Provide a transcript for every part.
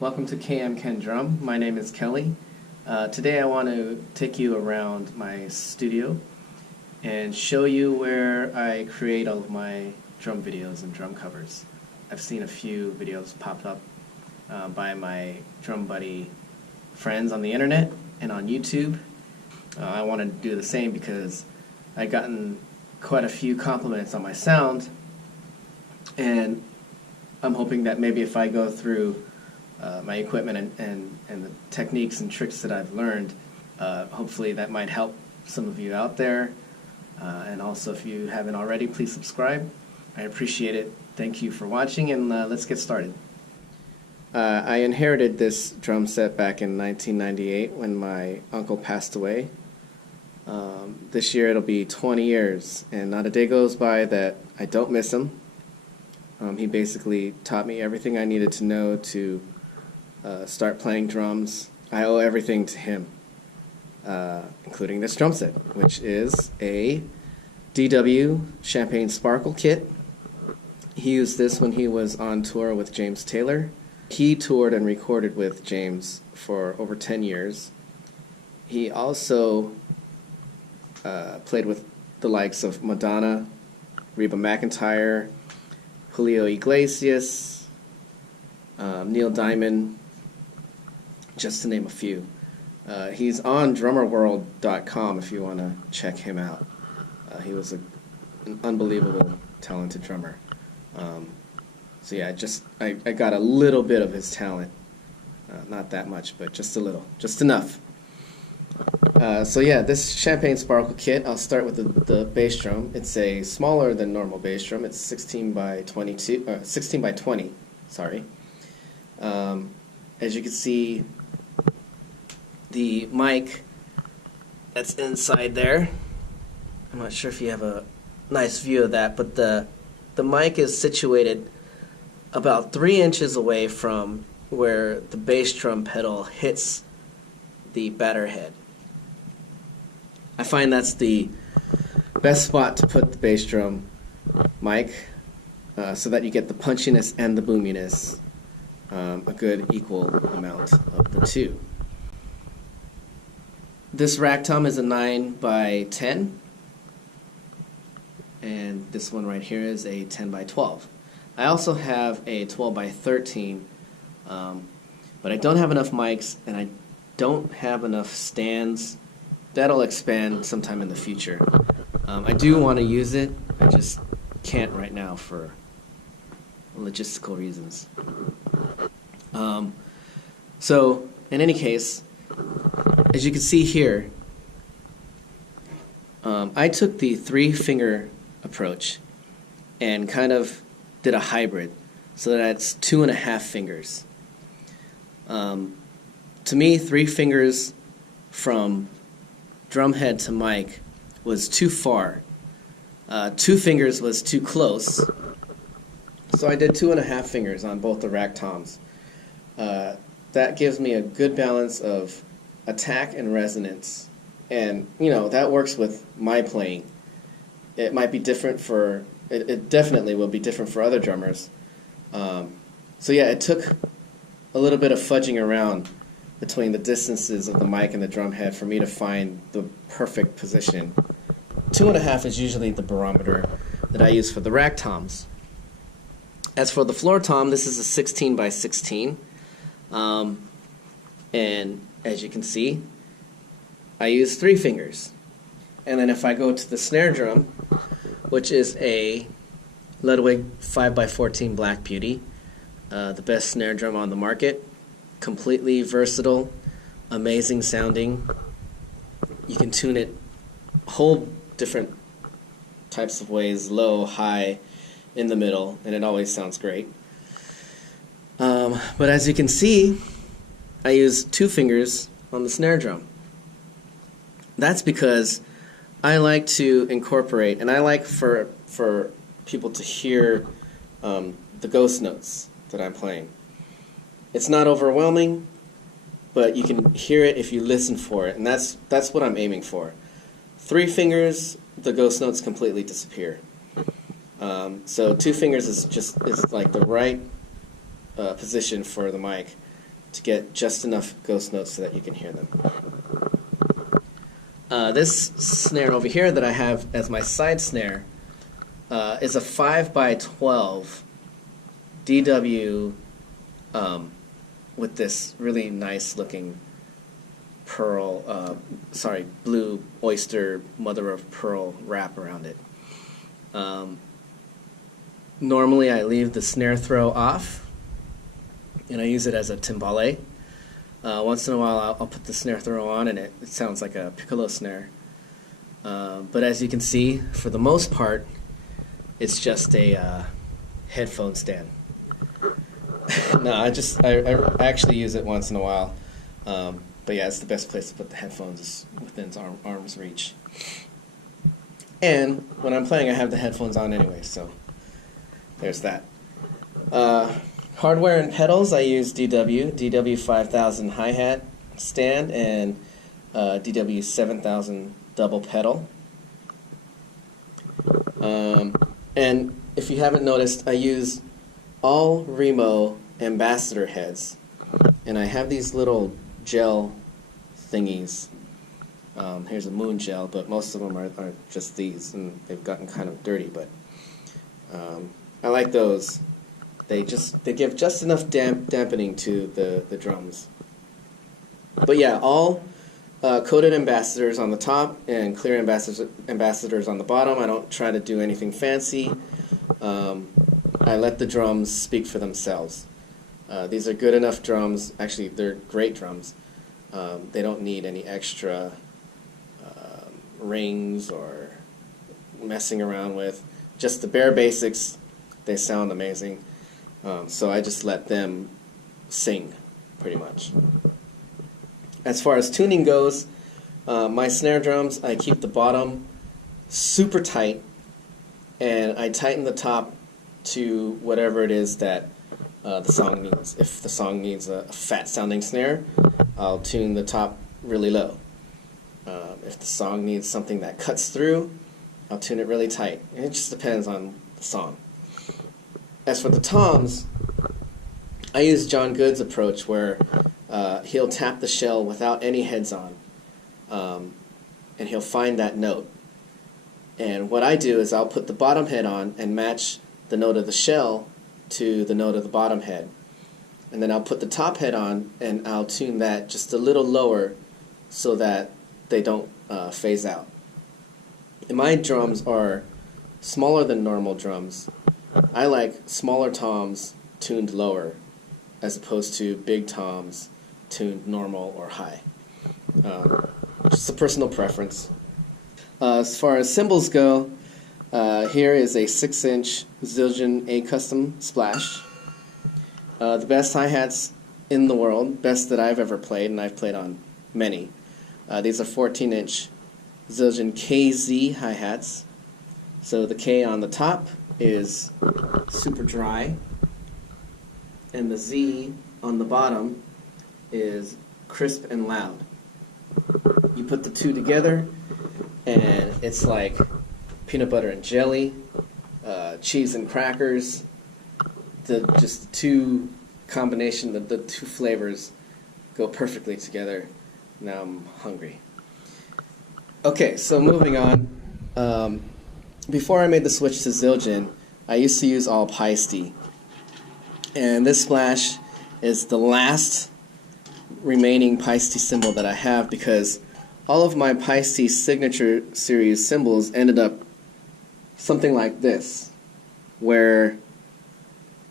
Welcome to KMKanDrum. My name is Kelly. Today I want to take you around my studio and show you where I create all of my drum videos and drum covers. I've seen a few videos popped up by my drum buddy friends on the internet and on YouTube. I want to do the same because I've gotten quite a few compliments on my sound, and I'm hoping that maybe if I go through my equipment and the techniques and tricks that I've learned, hopefully that might help some of you out there. And also, if you haven't already, please subscribe. I appreciate it. Thank you for watching, and let's get started. I inherited this drum set back in 1998 when my uncle passed away. This year it'll be 20 years, and not a day goes by that I don't miss him. He basically taught me everything I needed to know to start playing drums. I owe everything to him, including this drum set, which is a DW Champagne Sparkle kit. He used this when he was on tour with James Taylor. He toured and recorded with James for over 10 years. He also played with the likes of Madonna, Reba McEntire, Julio Iglesias, Neil Diamond, just to name a few. He's on drummerworld.com if you want to check him out. He was an unbelievable, talented drummer. So yeah, I got a little bit of his talent. Not that much, but just a little, just enough. So yeah, this Champagne Sparkle kit, I'll start with the bass drum. It's a smaller than normal bass drum. It's 16 by 20, sorry. As you can see, the mic that's inside there, I'm not sure if you have a nice view of that, but the mic is situated about 3 inches away from where the bass drum pedal hits the batter head. I find that's the best spot to put the bass drum mic so that you get the punchiness and the boominess, a good equal amount of the two. This rack tom is a 9 by 10, and this one right here is a 10 by 12. I also have a 12 by 13, but I don't have enough mics and I don't have enough stands. That'll expand sometime in the future. I do want to use it, I just can't right now for logistical reasons. So, in any case, as you can see here, I took the 3-finger approach and kind of did a hybrid, so that's 2.5 fingers. To me, 3 fingers from drum head to mic was too far. 2 fingers was too close, so I did 2.5 fingers on both the rack toms. That gives me a good balance of attack and resonance, and you know that works with my playing. It might be different for it definitely will be different for other drummers. So yeah, it took a little bit of fudging around between the distances of the mic and the drum head for me to find the perfect position. 2.5 is usually the barometer that I use for the rack toms. As for the floor tom, this is a 16 by 16, and as you can see, I use 3 fingers. And then if I go to the snare drum, which is a Ludwig 5 by 14 Black Beauty, the best snare drum on the market, completely versatile, amazing sounding. You can tune it whole different types of ways, low, high, in the middle, and it always sounds great. But as you can see, I use 2 fingers on the snare drum. That's because I like to incorporate, and I like for people to hear the ghost notes that I'm playing. It's not overwhelming, but you can hear it if you listen for it, and that's what I'm aiming for. 3 fingers, the ghost notes completely disappear. So 2 fingers is like the right position for the mic. to get just enough ghost notes so that you can hear them. This snare over here that I have as my side snare is a 5x12 DW with this really nice looking blue oyster mother of pearl wrap around it. Normally I leave the snare throw off and I use it as a timbale. Once in a while I'll put the snare throw on and it sounds like a piccolo snare. But as you can see, for the most part, it's just a headphone stand. No, I actually use it once in a while. But yeah, it's the best place to put the headphones, is within arm's reach. And when I'm playing, I have the headphones on anyway, so there's that. Hardware and pedals, I use DW 5000 hi-hat stand and DW 7000 double pedal. And if you haven't noticed, I use all Remo ambassador heads, and I have these little gel thingies. Here's a moon gel, but most of them are just these, and they've gotten kind of dirty, but I like those. They give just enough dampening to the drums. But yeah, all coated ambassadors on the top and clear ambassadors on the bottom. I don't try to do anything fancy. I let the drums speak for themselves. These are good enough drums. Actually, they're great drums. They don't need any extra rings or messing around with. Just the bare basics. They sound amazing. So I just let them sing, pretty much. As far as tuning goes, my snare drums, I keep the bottom super tight, and I tighten the top to whatever it is that the song needs. If the song needs a fat-sounding snare, I'll tune the top really low. If the song needs something that cuts through, I'll tune it really tight. And it just depends on the song. As for the toms, I use John Good's approach where he'll tap the shell without any heads on, and he'll find that note. And what I do is I'll put the bottom head on and match the note of the shell to the note of the bottom head. And then I'll put the top head on and I'll tune that just a little lower so that they don't phase out. And my drums are smaller than normal drums. I like smaller toms tuned lower as opposed to big toms tuned normal or high. Just a personal preference. As far as cymbals go, here is a 6-inch Zildjian A Custom Splash. The best hi-hats in the world, best that I've ever played, and I've played on many. These are 14-inch Zildjian KZ hi-hats. So the K on the top is super dry, and the Z on the bottom is crisp and loud. You put the two together, and it's like peanut butter and jelly, cheese and crackers. Just two combination, the two flavors go perfectly together. Now I'm hungry. Okay, so moving on. Before I made the switch to Zildjian, I used to use all Paiste. And this splash is the last remaining Paiste cymbal that I have, because all of my Paiste signature series cymbals ended up something like this, where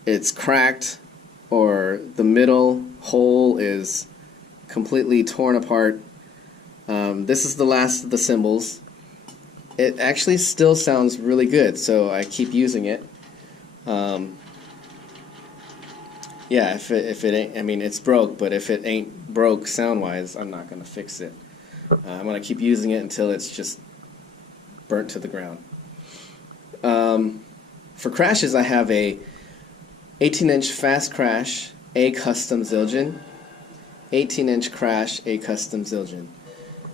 it's cracked or the middle hole is completely torn apart. This is the last of the cymbals. It actually still sounds really good, so I keep using it. Yeah, if it ain't, I mean, it's broke, but if it ain't broke sound-wise, I'm not going to fix it. I'm going to keep using it until it's just burnt to the ground. For crashes, I have a 18-inch Fast Crash A Custom Zildjian, 18-inch Crash A Custom Zildjian.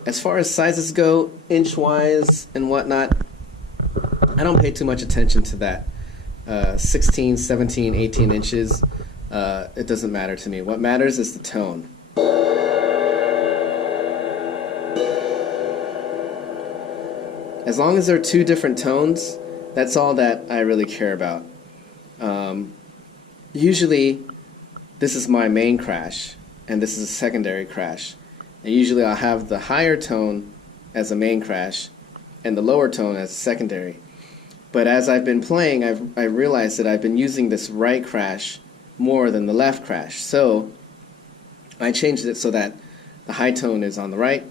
As far as sizes go, inch-wise and whatnot, I don't pay too much attention to that. 16, 17, 18 inches. it doesn't matter to me. What matters is the tone. As long as there are two different tones, that's all that I really care about. Usually, this is my main crash, and this is a secondary crash. And usually I'll have the higher tone as a main crash, and the lower tone as secondary. But as I've been playing, I realized that I've been using this right crash more than the left crash. So I changed it so that the high tone is on the right,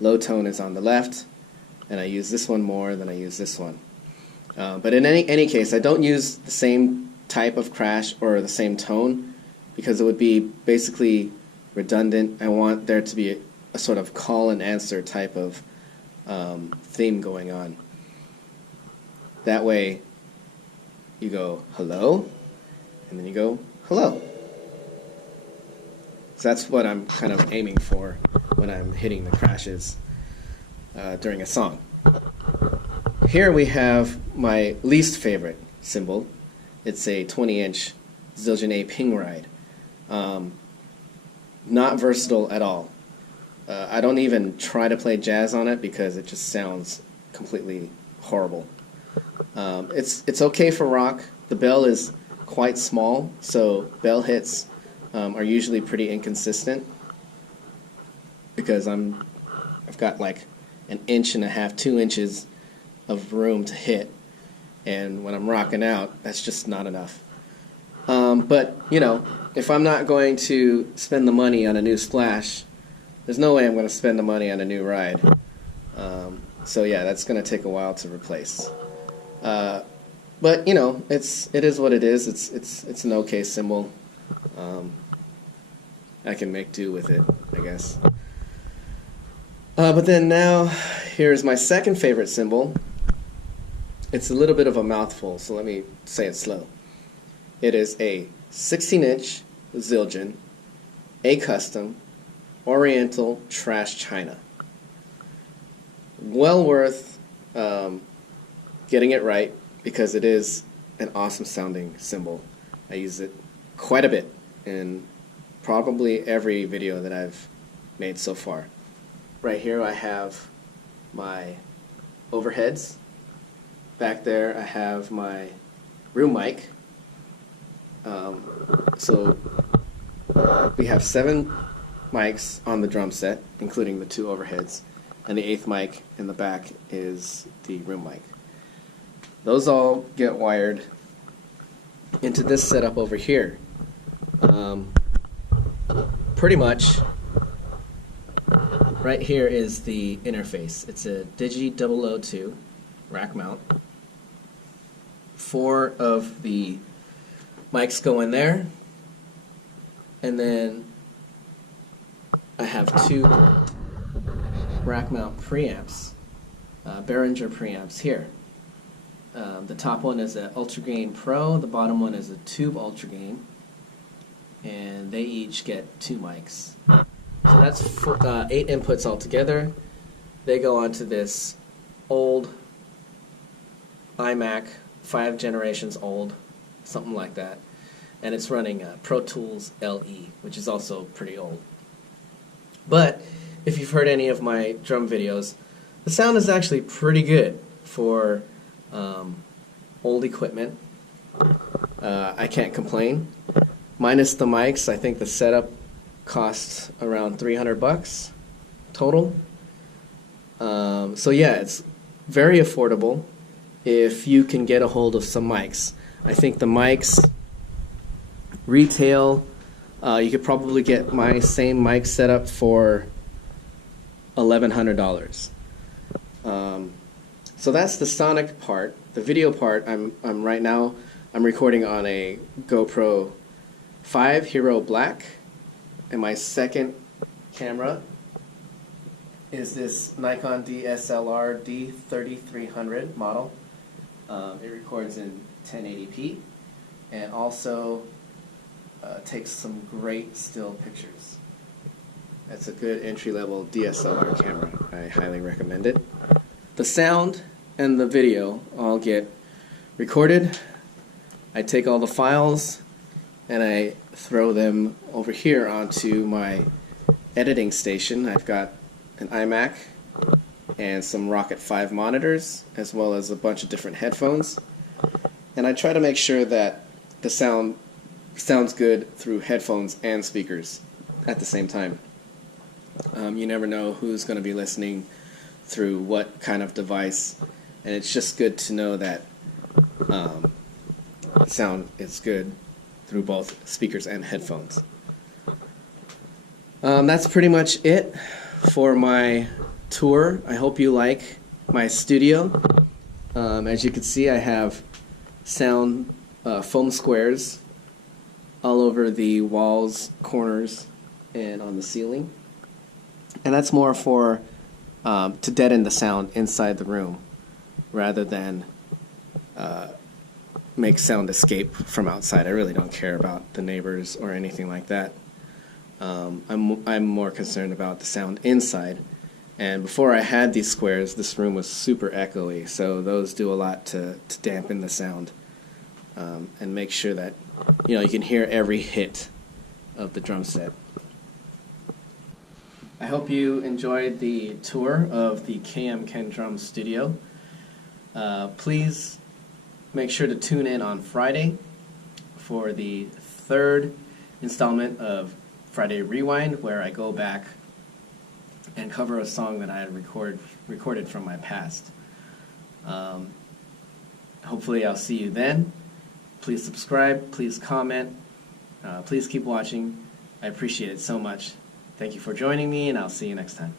low tone is on the left, and I use this one more than I use this one. But in any case, I don't use the same type of crash or the same tone because it would be basically redundant. I want there to be a sort of call and answer type of theme going on. That way you go hello and then you go hello. So that's what I'm kind of aiming for when I'm hitting the crashes during a song. Here we have my least favorite cymbal. It's a 20-inch Zildjian A ping ride. Not versatile at all. I don't even try to play jazz on it because it just sounds completely horrible. It's okay for rock. The bell is quite small, so bell hits are usually pretty inconsistent because I've got like an inch and a half, 2 inches of room to hit, and when I'm rocking out, that's just not enough. But you know, if I'm not going to spend the money on a new splash, there's no way I'm going to spend the money on a new ride. So yeah, that's going to take a while to replace. But you know, it is what it is. It's an okay cymbal. I can make do with it, I guess. But then now, here's my second favorite cymbal. It's a little bit of a mouthful, so let me say it slow. It is a 16-inch Zildjian, a custom, Oriental trash china. Well worth getting it right because it is an awesome sounding cymbal. I use it quite a bit in probably every video that I've made so far. Right here I have my overheads. Back there I have my room mic. So we have 7 mics on the drum set, including the 2 overheads, and the 8th mic in the back is the room mic. Those all get wired into this setup over here. Pretty much right here is the interface. It's a Digi 002 rack mount. 4 of the mics go in there, and then I have 2 rack mount preamps, Behringer preamps here. The top one is an Ultra Gain Pro, the bottom one is a Tube Ultra Gain, and they each get 2 mics. So that's 8 inputs altogether. They go onto this old iMac, 5 generations old, something like that, and it's running Pro Tools LE, which is also pretty old. But if you've heard any of my drum videos, the sound is actually pretty good for old equipment. I can't complain. Minus the mics, I think the setup costs around $300 total. So yeah, it's very affordable if you can get a hold of some mics. I think the mics retail, you could probably get my same mic setup for $1,100. So that's the sonic part. The video part, I'm right now I'm recording on a GoPro 5 Hero Black, and my second camera is this Nikon DSLR D3300 model. It records in 1080p and also takes some great still pictures. That's a good entry-level DSLR camera. I highly recommend it. The sound and the video all get recorded. I take all the files and I throw them over here onto my editing station. I've got an iMac and some Rocket 5 monitors, as well as a bunch of different headphones. And I try to make sure that the sound sounds good through headphones and speakers at the same time. You never know who's going to be listening through what kind of device, and it's just good to know that sound is good through both speakers and headphones. That's pretty much it for my tour. I hope you like my studio. As you can see, I have sound foam squares all over the walls, corners, and on the ceiling. And that's more for to deaden the sound inside the room rather than make sound escape from outside. I really don't care about the neighbors or anything like that. I'm more concerned about the sound inside. And before I had these squares, this room was super echoey, so those do a lot to dampen the sound and make sure that you can hear every hit of the drum set. I hope you enjoyed the tour of the KMKanDrum Studio. Please make sure to tune in on Friday for the third installment of Friday Rewind, where I go back and cover a song that I had recorded from my past. Hopefully I'll see you then. Please subscribe, please comment, please keep watching. I appreciate it so much. Thank you for joining me, and I'll see you next time.